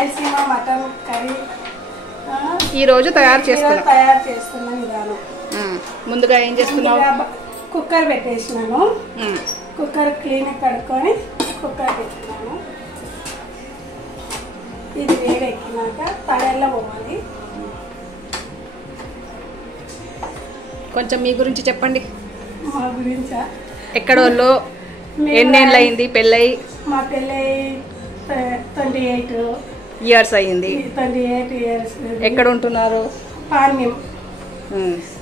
Rayalaseema mutton curry ఈ రోజు తయారు చేస్తున్న విధానం. ముందుగా ఏం చేస్తున్నావు? కుక్కర్ పెట్టేసినాను. కుక్కర్ క్లీన్ కడుక్కొని కుక్కర్ పెట్టినాను. ఇది వేడెక్కినాక తడెల్ల పోవాలి. కొంచెం మీ గురించి చెప్పండి. మా గురించా? ఎక్కడోళ్ళు ఎన్నేళ్ళు అయింది పెళ్ళయి? మా పెళ్ళయి 28 ఇయర్స్ అయింది. 28 ఇయర్స్. ఎక్కడ ఉంటున్నారు? పాణ్యం.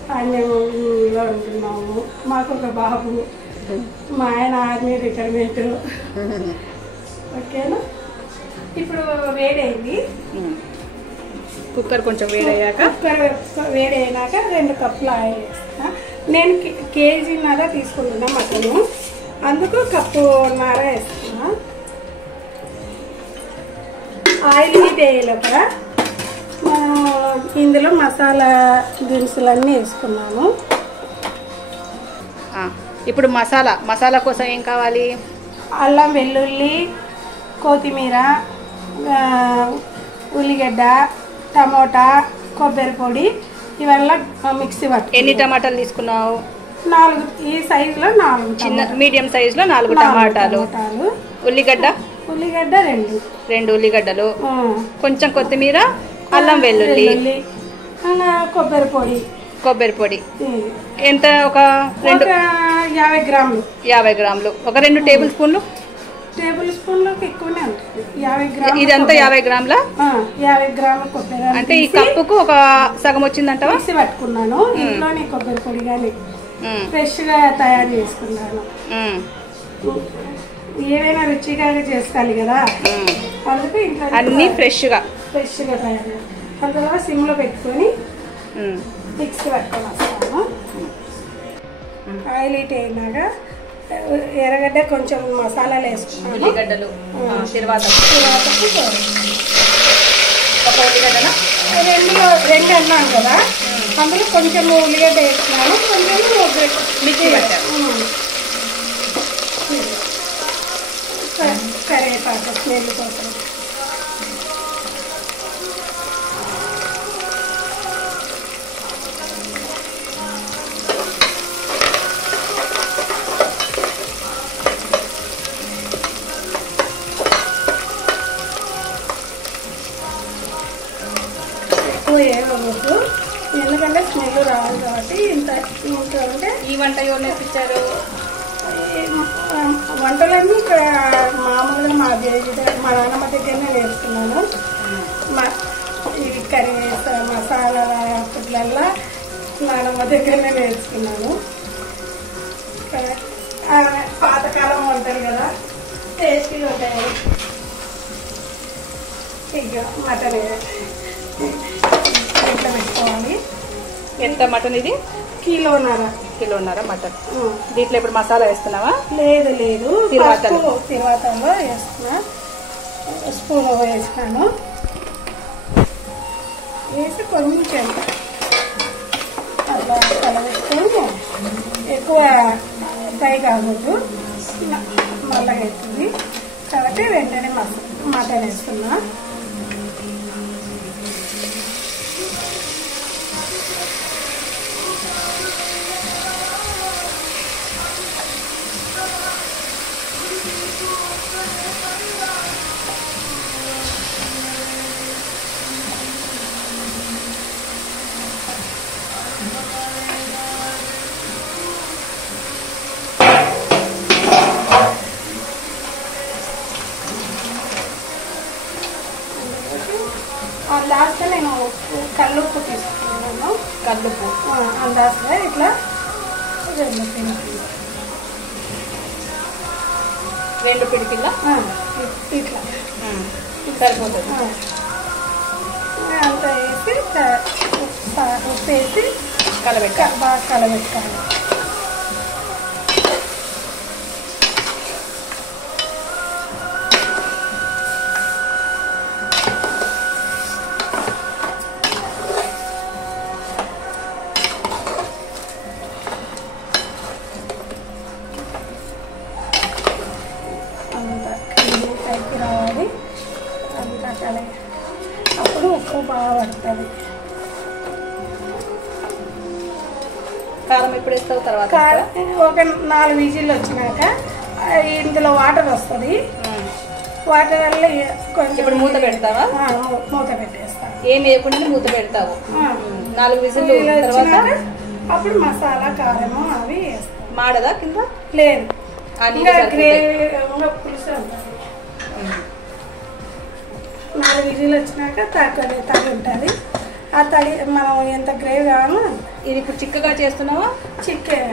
పాణ్యంలో ఉంటున్నాము. మాకు ఒక బాబు. మా ఆయన ఆర్మీ రిటైర్మెంట్. ఓకేనా? ఇప్పుడు వేడైంది. కుక్కర్ కొంచెం వేడయ్యాక వేడైనాక 2 కప్పులు ఆయిల్ వేస్తున్నా. నేను కేజీన్నర తీసుకుంటున్నా మటను, అందుకు కప్పున్నర వేస్తున్నా. ఆయిల్ హీట్ అయ్యేలోపల ఇందులో మసాలా దినుసులన్నీ వేసుకున్నాను. ఇప్పుడు మసాలా కోసం ఏం కావాలి? అల్లం, వెల్లుల్లి, కొత్తిమీర, ఉల్లిగడ్డ, టమోటా, కొబ్బరి పొడి ఇవన్నీ మిక్సీ పట్టు. ఎన్ని టమాటాలు తీసుకున్నావు? 4. ఈ సైజులో 4. చిన్న మీడియం సైజులో 4 టమాటాలు. ఉల్లిగడ్డ 2 ఉల్లిగడ్డలు, కొంచెం కొత్తిమీర, అల్లం, వెల్లుల్లి, కొబ్బరి పొడి ఎంత? ఒక 50 గ్రాములు. 50 గ్రాములు. ఒక 2 టేబుల్ స్పూన్లు. టేబుల్ స్పూన్లోకి ఎక్కువనే ఉంటుంది. 50 గ్రాములు. ఇదంతా 50 గ్రాముల. 50 గ్రాముల కొబ్బరి అంటే ఈ కప్పుకు ఒక సగం వచ్చిందంట. మిక్సీ పట్టుకున్నాను. ఇంట్లోనే కొబ్బరి పొడి కానీ ఫ్రెష్ గా తయారు చేసుకున్నాను. ఏవైనా రుచిగా చేసుకోవాలి కదా, అందుకే ఇంట్లో అన్ని ఫ్రెష్ గా తయారు. అందులో సిమ్ లో పెట్టుకొని మిక్సీ పట్టుకొని వస్తాను. ఆయిల్ హీట్ అయినాక ఎర్రగడ్డ కొంచెం మసాలాలు వేసుకున్నాను. ఉల్లిగడ్డలు తర్వాత రెండు అన్నాను కదా, అందులో కొంచెం ఉల్లిగడ్డ వేసుకున్నాను, కొంచెం మిక్సీ పట్టాను. కరివేపాకు స్మెల్ కోసం. ఏమవద్దు, ఎందుకంటే స్మెల్ రాదు కాబట్టి. ఇంత అంటే ఈ వంట ఎవరు నేర్పించారు? వంటలన్నీ ఇక్కడ మామూలుగా మా నాన్నమ్మ దగ్గరనే నేర్చుకున్నాను. ఈ కర్రీ మసాలా ఫుడ్లల్లా నాన్నమ్మ దగ్గరనే నేర్చుకున్నాను. పాతకాలం వంటలు కదా, టేస్టీగా ఉంటాయి. ఇంకా మటన్ ఇట్లా పెట్టుకోవాలి. ఎంత మటన్ ఇది? కిలోన్నర మటన్. దీంట్లో ఇప్పుడు మసాలా వేస్తున్నావా? లేదు, తిరువాతలో వేస్తున్నా. స్పూన్ వేసినాను. వేసి కొంచెం అట్లా కలబెట్టుకొని, ఎక్కువ ఫ్రై కాకూడదు, మళ్ళీ అవుతుంది కాబట్టి వెంటనే మటన్ వేస్తున్నా. లాస్ట్ నేను కల్లుప్పు తీసుకున్నాను. కల్లుప్పు అందాజగా ఇట్లా 2 పిడికిళ్ళ ఇట్లా సరిపోతుంది. అంతా వేసి ఉప్పు వేసి బాగా కలబెట్టాలి. అంతా క్లీన్ టైప్కి రావాలి. అంతా బాగా పడుతుంది. కారం ఎప్పుడు వేస్తావు? తర్వాత ఒక 4 విజిల్లు వచ్చినాక ఇందులో వాటర్ వస్తుంది. వాటర్ వల్ల కొంచెం ఇప్పుడు మూత పెడతావా? మూత పెట్టేస్తాను. ఏం వేయకుండా మూత పెడతావు. 4 విజిల్లు తర్వాత అప్పుడు మసాలా కారము అవి వేస్తాం. మాడదా కింద? లేదు, గ్రేవీ పులుసు ఉంటుంది. 4 విజిల్లు వచ్చినాక తడి ఉంటుంది. ఆ తడి మనం ఎంత గ్రేవీ కావాలో. ఇది ఇప్పుడు చిక్కగా చేస్తున్నావా?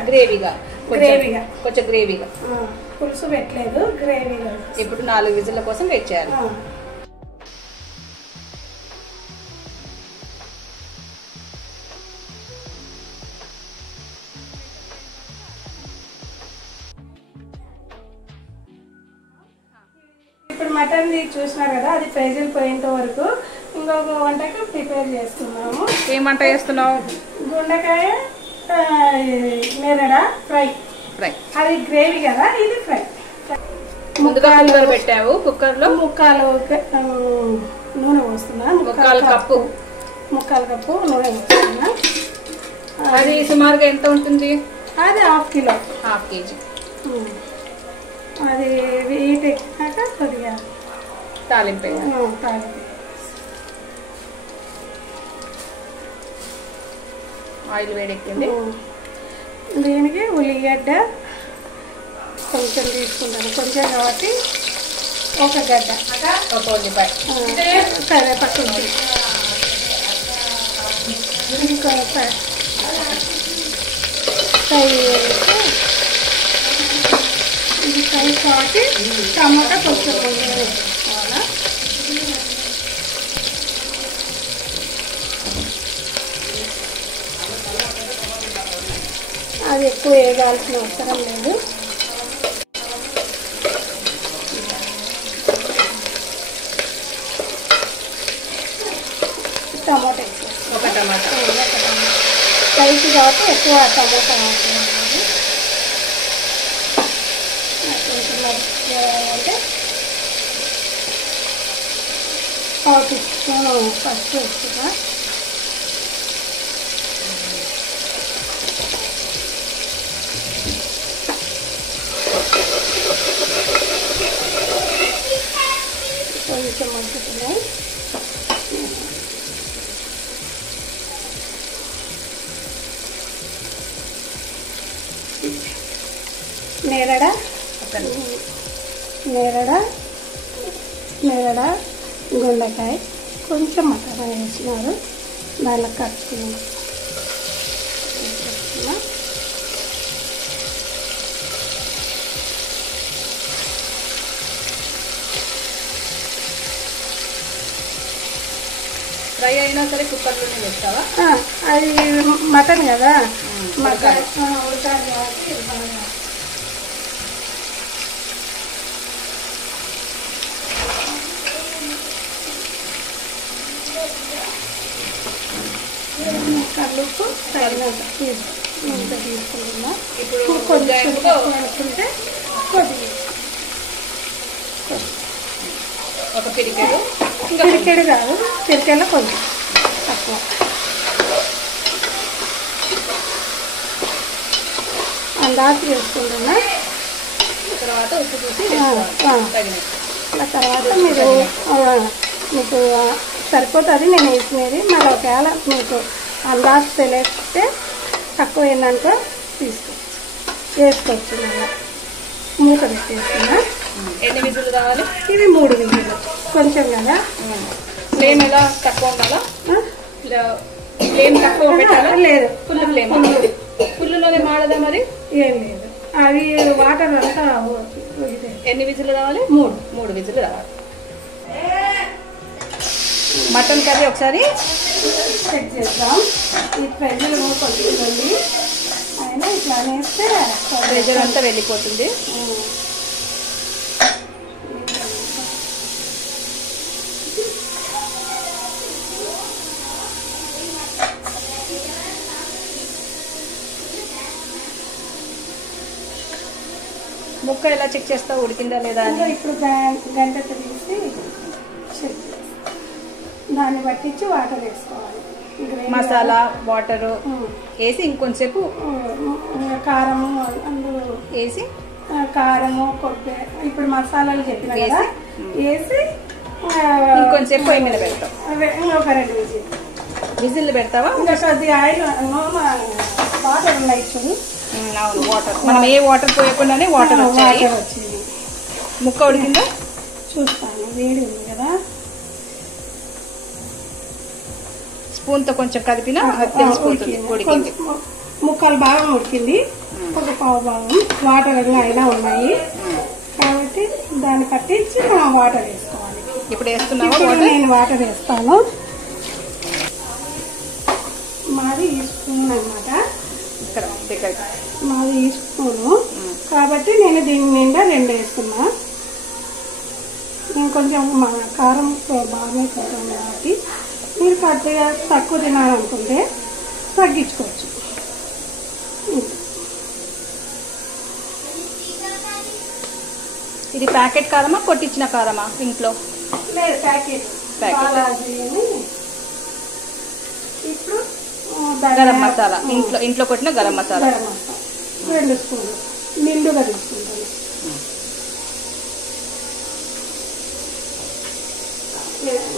గ్రేవీగా కొంచెం గ్రేవీగా. పులుసు పెట్టలేదు, గ్రేవీగా. ఇప్పుడు 4 విజిల్ల కోసం వెయిట్ చేయాలి. ఇప్పుడు మటన్ చూసినారు కదా, అది ప్రెజర్ పోయేంత వరకు ఇంకొక వంటకు ప్రిపేర్ చేస్తున్నాము. ఏం వంట చేస్తున్నావు? గుండెకాయ నేరడ ఫ్రై. అది గ్రేవీ కదా, ఇది ఫ్రై. ముందుగా కుక్కర్ పెట్టావు. కుక్కర్ లో ముక్కాలు నూనె పోస్తున్నా. ముక్కాలు కప్పు నూనె పోస్తున్నా. అది సుమారుగా ఎంత ఉంటుంది? అది ½ కిలో. ½ కేజీ. అది వీటి ఎక్కినాక కొద్దిగా తాలింపు. ఆయిల్ వేడెక్కింది. దీనికి ఉల్లిగడ్డ కొంచెం తీసుకుంటాను, కొంచెం కాబట్టి ఒక గడ్డ, ఒక ఉల్లిపాయ, కరివేపాకు, ఇంకో ఫ్రై ఇది ఫ్రై కాబట్టి టమాటా కొంచెం వేసుకోవాలా. అది ఎక్కువ వేయాల్సిన అవసరం లేదు. టమాటా ఒక టమాటా స్పైసీ కాబట్టి ఎక్కువ టమాటా అవసరం లేదు. అంటే 1 స్పూన్ పసుపు వేస్తున్నా. కొంచెం మగ్గుతున్నాయి. నేరడ గుండెకాయ కొంచెం మటన్ వేసినారు. దానిలో కట్టుకున్నాం. ఫ్రై అయినా సరే కుక్కర్లోనే వేస్తావా? అది మటన్ కదా, మటన్ ఉడకాలి కాబట్టి కల్లుప్పు తగినంత తీసుకుంటున్నా. ఇప్పుడు కొంచెం పడుతుంటే కొద్దిగా ఒక పిరికెడు కాదు, పిరికెల్లో కొంచెం తక్కువ. అందాజు వేసుకుంటున్నా. తర్వాత ఉప్పు చూసి తర్వాత మీరు మీకు సరిపోతుంది నేను వేసినది. మళ్ళీ ఒకవేళ మీకు అందాజు తెలిస్తే తక్కువ ఏంటంటే వేసుకోవచ్చు. మళ్ళీ మూత పెట్టేస్తున్నా. ఎన్ని విజులు కావాలి? ఇవి 3 విజులు. కొంచెం కదా. ఫ్లేమ్ ఎలా తక్కువ ఉండాలా? ఫ్లేమ్ తక్కువ పెట్టాలా? లేదు, ఫుల్ ఫ్లేమ్. ఫుల్లోనే మాడదా మరి? ఏం లేదు, అవి వాటర్ అంతా. ఎన్ని విజులు రావాలి? 3 విజులు రావాలి. మటన్ కర్రీ ఒకసారి చెక్ చేద్దాం. ఈ ప్రెజర్ కొంచెం అయినా ఇట్లా వేస్తే ప్రెజర్ అంతా వెళ్ళిపోతుంది. ముక్క ఎలా చెక్ చేస్తావు ఉడికిందా లేదా అని? ఇప్పుడు గంట తీసి చెక్ చేస్తాం. దాన్ని పట్టించి వాటర్ వేసుకోవాలి. మసాలా వాటర్ వేసి ఇంకొంచెంసేపు కారము అందులో వేసి కారము కొబ్బరి ఇప్పుడు మసాలాలు చెప్పిన కదా వేసి ఇంకొంచెంసేపు పొయ్యి మీద పెడతాం. ఇంకొక 2 విజిల్ పెడతావా? ఇంకా కొద్దిగా ఆయిల్ వాటర్ ఉన్నాయి చూడు. అవును వాటర్, మనం ఏ వాటర్ పోయకుండానే వాటర్ వచ్చింది. ముక్క ఉడికిందా చూస్తాను, వేడి ఉంది కదా. స్పూన్ తో కొంచెం కలిపినా తెలిసిపోతుంది ఉడికింది. ముక్కలు బాగా ఉడికింది, ఒక పావు భాగం వాటర్ అయినా ఉన్నాయి కాబట్టి దాన్ని పట్టించి మనం వాటర్ వేసుకోవాలి. ఇప్పుడు వేస్తున్నావా? నేను వాటర్ వేస్తాను. మాది ఈ స్పూన్ అనమాట, మాది ఈ స్పూను కాబట్టి నేను దీని నిండా 2 వేస్తున్నా. నేను కొంచెం మా కారం బాగానే తింటాం కాబట్టి మీరు కొద్దిగా తక్కువ తినాలనుకుంటే తగ్గించుకోవచ్చు. ఇది ప్యాకెట్ కారమా కొట్టించిన కారమా? ఇంట్లో లేదు, ప్యాకెట్. ఇప్పుడు గరం మసాలా, ఇంట్లో కొట్టిన గరం మసాలా 2 స్పూన్లు నిండుగా తీసుకుంటాను.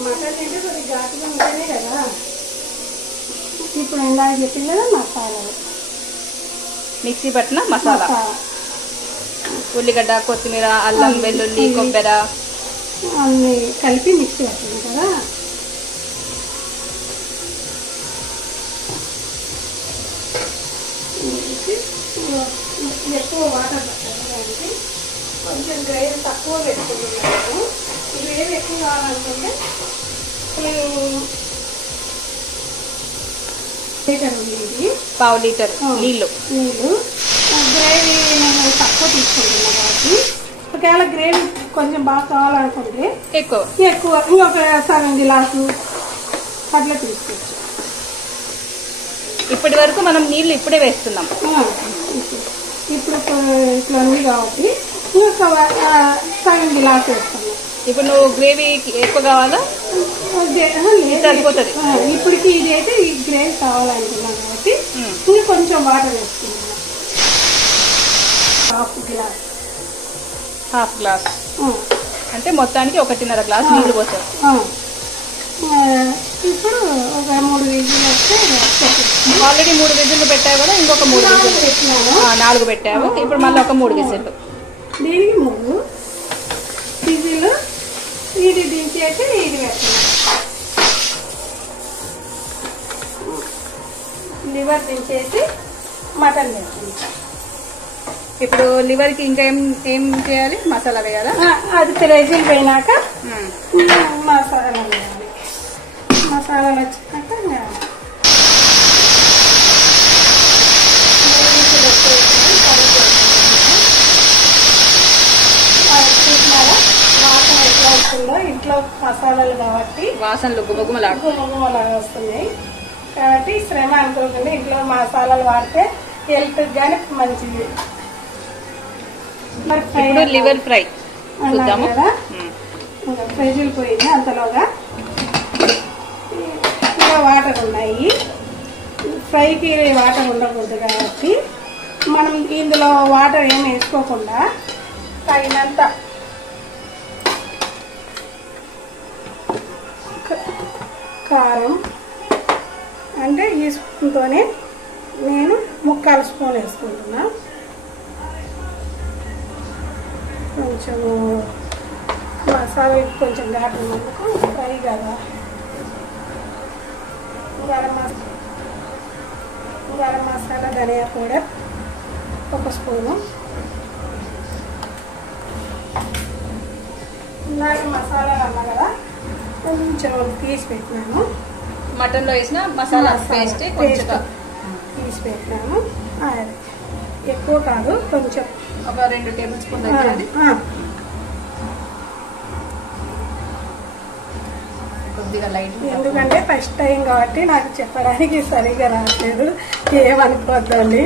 మటన్ అంటే కొద్దిగా ఘాటుగా ఉంటేనే కదా. ఇప్పుడు ఇందాక చెప్పింది కదా మసాలాలు, మిక్సీ పట్టిన మసాలా, ఉల్లిగడ్డ, కొత్తిమీర, అల్లం, వెల్లుల్లి, కొబ్బరి అన్ని కలిపి మిక్సీ పట్టింది కదా. ఎక్కువ వాటర్ పట్టడానికి కొంచెం గ్రేవీ తక్కువ పెట్టుకుంటున్నాను. గ్రేవీ ఎక్కువ కావాలనుకుంటే లీటర్ ఉంది, ఇది పావు లీటర్ నీళ్ళు. గ్రేవీ నేను తక్కువ తీసుకుంటున్నాను కాబట్టి ఒకవేళ గ్రేవీ కొంచెం బాగా కావాలనుకుంటే ఎక్కువ ఇంకొక సగం గిలాసు అట్లా తీసుకోవచ్చు. ఇప్పటి వరకు మనం నీళ్లు ఇప్పుడే వేస్తున్నాం. ఇప్పుడు ఇట్లా ఉంది కాబట్టి ఇంకొక సగం గిలాసు వేస్తున్నాం. ఇప్పుడు నువ్వు గ్రేవీ ఎక్కువ కావాలా? సరిపోతుంది. ఇప్పటికి ఇది అయితే ఈ గ్రేవీ కావాలనుకున్నాను కాబట్టి ఇది కొంచెం వాటర్ వేసుకున్నాను. హాఫ్ గ్లాస్ అంటే మొత్తానికి 1.5 గ్లాస్ నీళ్లు పోతాం. ఇప్పుడు ఒక 3 విజిల్ వస్తే ఆల్రెడీ 3 విజిల్లు పెట్టావు కదా, ఇంకొక 3 విజిల్లు పెట్టినాను. 4 పెట్టావు, ఇప్పుడు మళ్ళీ ఒక 3 విజిల్లు. దీనికి 3 విజిల్లు. ఇది దించేసి ఇది పెట్టినా, లివర్ దించేసి మటన్ వేసుకుంటాం. ఇప్పుడు లివర్ కి ఇంకా ఏం చేయాలి? మసాలా వేయాలా? అది ప్రెజిల్ పోయినాక మసాలా వేయాలి. మసాలాలు వచ్చినాక వాసన ఎట్లా వస్తుందో, ఇంట్లో మసాలాలు కాబట్టి వాసనలు గుమగుమలాగా వస్తున్నాయి కాబట్టి శ్రమ అనుకోకుండా ఇంట్లో మసాలాలు వాడితే హెల్త్ గానీ మంచిది. ఇప్పుడు లివర్ ఫ్రై చూద్దాము కదా. ప్రెజర్ పోయింది, అంతలోగా ఇంకా వాటర్ ఉన్నాయి. ఫ్రైకి వాటర్ ఉండకూడదు కాబట్టి మనం ఇందులో వాటర్ ఏమి వేసుకోకుండా తగినంత కారం, అంటే ఈ స్పూన్తోనే నేను 3/4 స్పూన్ వేసుకుంటున్నా. కొంచెం మసాలా కొంచెం ఘాటు ఉన్నందుకు ఫ్రై కదా. గరం మసాలా, ధనియా పౌడర్ 1 స్పూను. ఇందాక మసాలా అన్నా కదా, కొంచెం తీసి పెట్టినాను. మటన్లో వేసిన మసాలా పేస్ట్ తీసి పెట్టినాను. ఎక్కువ కాదు, కొంచెం ఒక 2 టేబుల్ స్పూన్ అవుతుంది. కొద్దిగా లైట్, ఎందుకంటే ఫస్ట్ టైం కాబట్టి నాకు చెప్పడానికి సరిగా రావట్లేదు, ఏమనుకోద్దండి.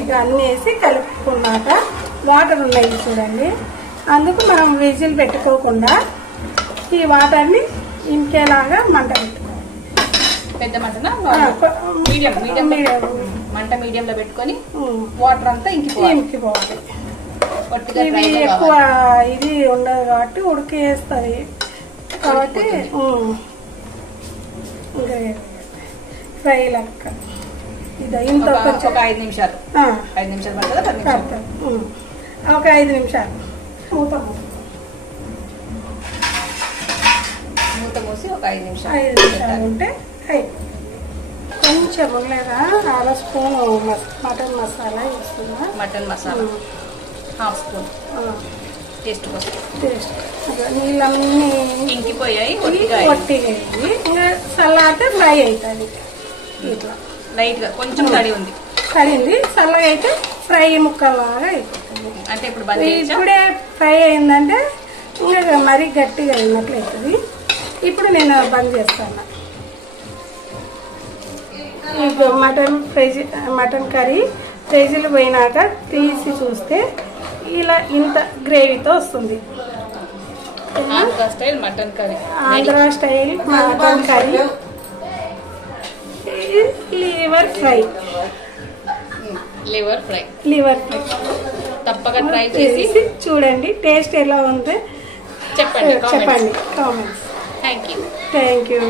ఇక అన్నీ వేసి కలుపుకున్నాక వాటర్ ఉన్నాయి చూడండి, అందుకు మనం విజిల్ పెట్టుకోకుండా ఈ వాటర్ని ఇంకేలాగా మంట పెట్టుకోవాలి. పెద్ద మంటనా మీడియం మంట మీడియంలో పెట్టుకొని వాటర్ అంతా ఇంకిపోవాలి. ఇది ఎక్కువ ఇది ఉండదు కాబట్టి ఉడికేస్తుంది కాబట్టి ఫ్రై లెక్క ఇది ఇంత ఒక 5 నిమిషాలు 5 నిమిషాలు పడుతుందా? ఒక 5 నిమిషాలు మూత మూసి ఒక 5 నిమిషాలు ఉంటే కొంచెం లేదా 1/2 స్పూన్ మటన్ మసాలా వేస్తున్నా. మటన్ మసాలా 1/2 స్పూన్ టేస్ట్ కోసం. నీళ్ళన్నీ ఇంకిపోయాయి, ఒట్టిగా ఇంకా చల్లారితే ఫ్రై అవుతుంది. ఇట్లా లైట్ గా కొంచెం తడింది చల్లగా అయితే ఫ్రై ముక్కలాగా అయిపోతుంది. అంటే ఇప్పుడు ఇప్పుడే ఫ్రై అయిందంటే ఇంకా మరీ గట్టిగా అయినట్లు అవుతుంది. ఇప్పుడు నేను బంద్ చేస్తాను. ఇక మటన్ కర్రీ ఫ్రిడ్జ్లో పోయినాక తీసి చూస్తే ఇలా ఇంత గ్రేవీతో వస్తుంది. Andhra style mutton curry liver fry తప్పగా ట్రై చేసి చూడండి. టేస్ట్ ఎలా ఉందో చెప్పండి కామెంట్స్. Thank you.